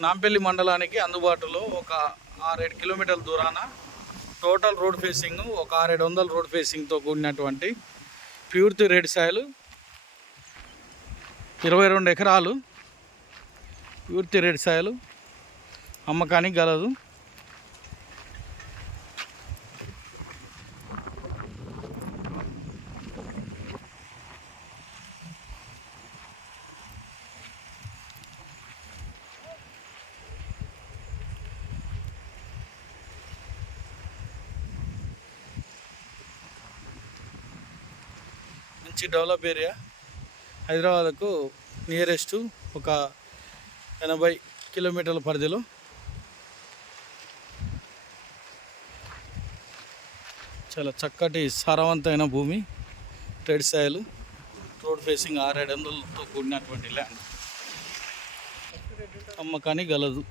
నాంపల్లి మండలానికి అందుబాటులో ఒక ఆరేడు కిలోమీటర్ల దూరాన టోటల్ రోడ్ ఫేసింగ్ ఒక ఆరేడు వందల రోడ్ ఫేసింగ్తో కూడినటువంటి ప్యూర్తి రెడ్ సాయిల్ ఇరవై రెండు ఎకరాలు ప్యూర్తి రెడ్ సాయిల్ అమ్మకానికి గలదు. మంచి డెవలప్ ఏరియా. హైదరాబాద్కు నియరెస్ట్ ఒక ఎనభై కిలోమీటర్ల పరిధిలో. చాలా చక్కటి సారవంతమైన భూమి రెడ్ సాయిల్ రోడ్ ఫేసింగ్ ఆరేడు వందలతో కూడినటువంటి ల్యాండ్. అమ్మకానికి గలదు.